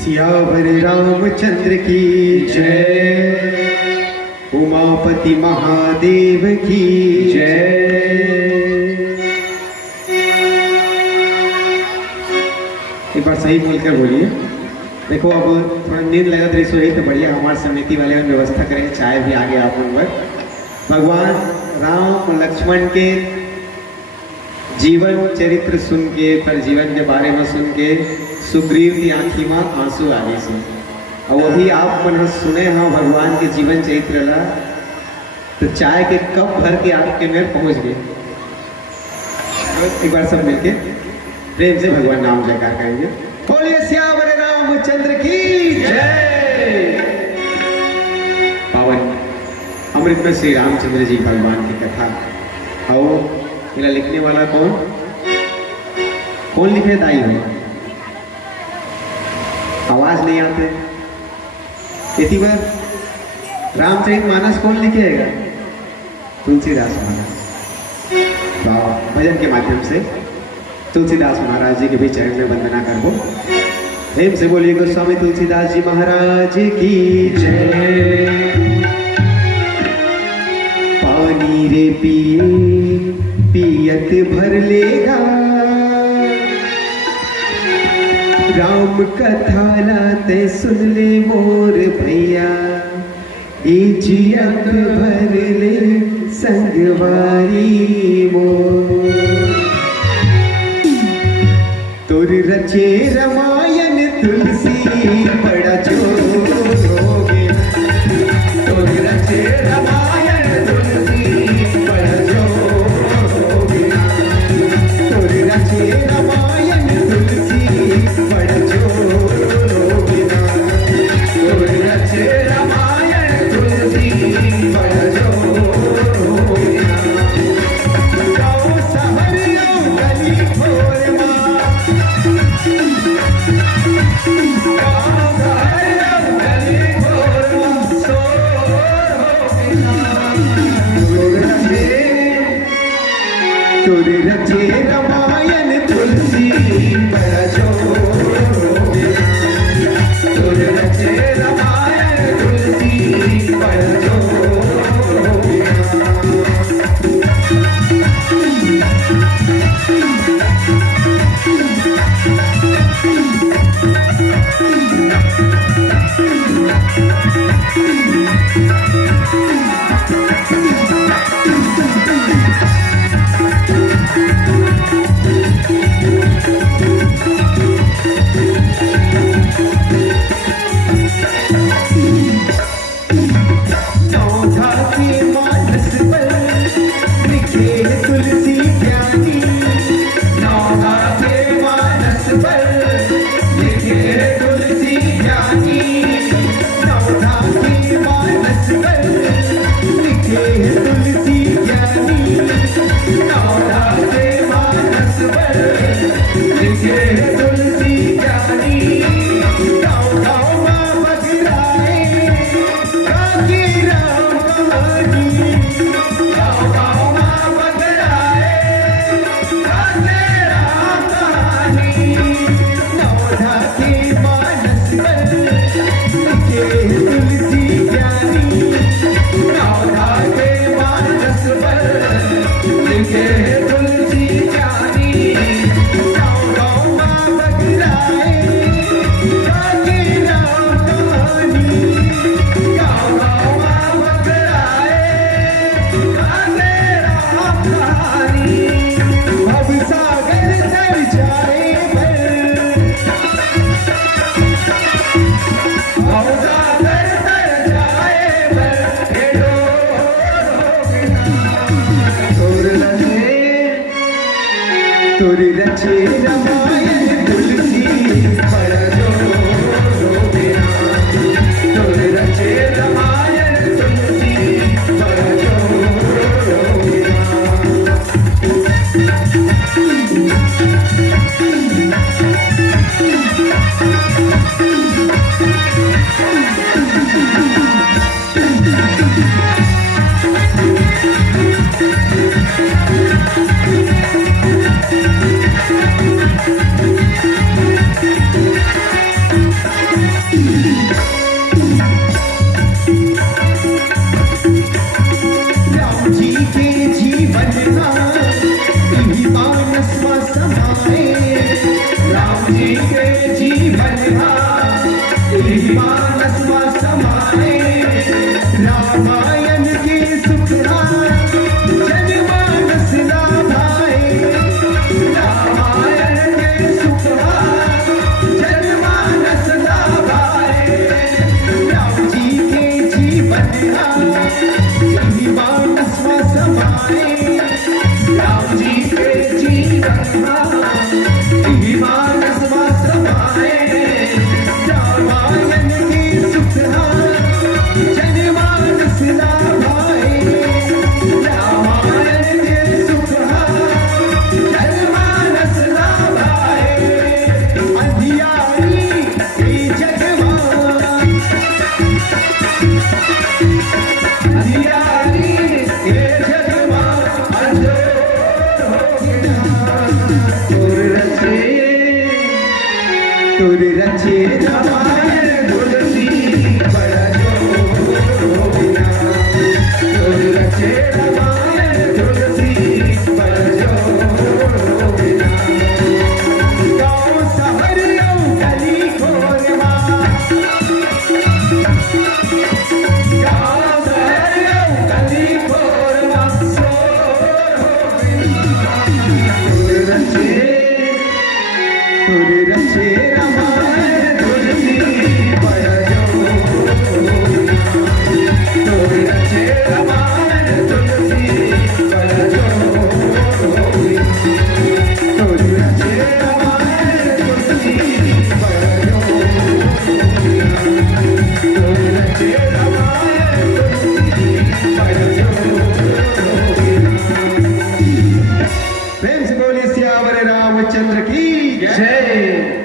सियावर रामचंद्र की जय, उमापति महादेव की जय। एक बार सही बोलकर बोलिए। देखो अब थोड़ा नींद लगा तो रही तो बढ़िया, हमारे समिति वाले ने व्यवस्था करेंगे, चाय भी आ गया आप लोग पर। भगवान राम लक्ष्मण के जीवन चरित्र सुन के, पर जीवन के बारे में सुन के सुग्रीव की आंखी में आंसू आ गई से। और अभी आप मन सुने हाँ भगवान के जीवन चरित्र ला, तो चाय के कप भर के आपके में पहुंच गए। एक बार सब मिलके प्रेम से भगवान नाम जयकार करेंगे। बोलिए सियावर रामचंद्र की जय। पावन अमृत में श्री रामचंद्र जी भगवान की कथा। और मेरा लिखने वाला कौन कौन लिखे दाई हो? आवाज नहीं आते। इसी बार रामचरित मानस कौन लिखेगा? तुलसीदास महाराज। भजन के माध्यम से तुलसीदास महाराज जी के भी चरण में वंदना करो। प्रेम से बोलिए गोस्वामी तुलसीदास जी महाराज की जय। पानी रे पिए पियत भर लेगा, राम कथा लाते सुन ले मोर भैया, जियत भर ले संगवारी मोर। तुर रचे रामायण तुलसी बड़ा जोरोगे, तुर रचे रामायण तुलसी बड़ा जोरोगे, तुर रचे रामायण तुलसी बड़ा जोरोगे, तुर रचे रामायण तुलसी बड़ा जोरोगे। गाँव सहरियों गली खोर माँ, तुर रचे रामायण तुलसी बड़ा जोरोगे, तुर रचे रामायण तुलसी बड़ा जोरोगे। तुर रचे रामायण तुलसी बड़ा जोरोगे, तुर रचे रामायण तुलसी बड़ा जोरोगे। रामायण की सुखना जनमानस लाभाए, रामायण के सुखना जनमानस लाभाए। राम जी के जीवन यही मानस में समाए, राम जी के जीवन यही मानस में समाए। रामायण की सुखना जनमानस लाभाए, रामायण के सुखना जनमानस लाभाए। अंधियारी ये जगमा, अंधियारी ये जगमा अंजोर हो गया। तुर रचे रामायण तुलसी बड़ा जोर हो गया। तुर रचे रामायण तुलसी बड़ा जोर हो गया। गाँव शहर गली खोरमा, गाँव शहर गली खोरमा शोर हो गया। तुर रचे रामायण तुलसी बड़ा जोर हो गया। तुर रचे रामायण तुलसी बड़ा जोर हो गया। तुर रचे रामायण तुलसी बड़ा जोर हो गया। तुर रचे रामायण तुलसी बड़ा जोर हो गया। प्रेम से बोलिए सियावर रामचंद्र की जय।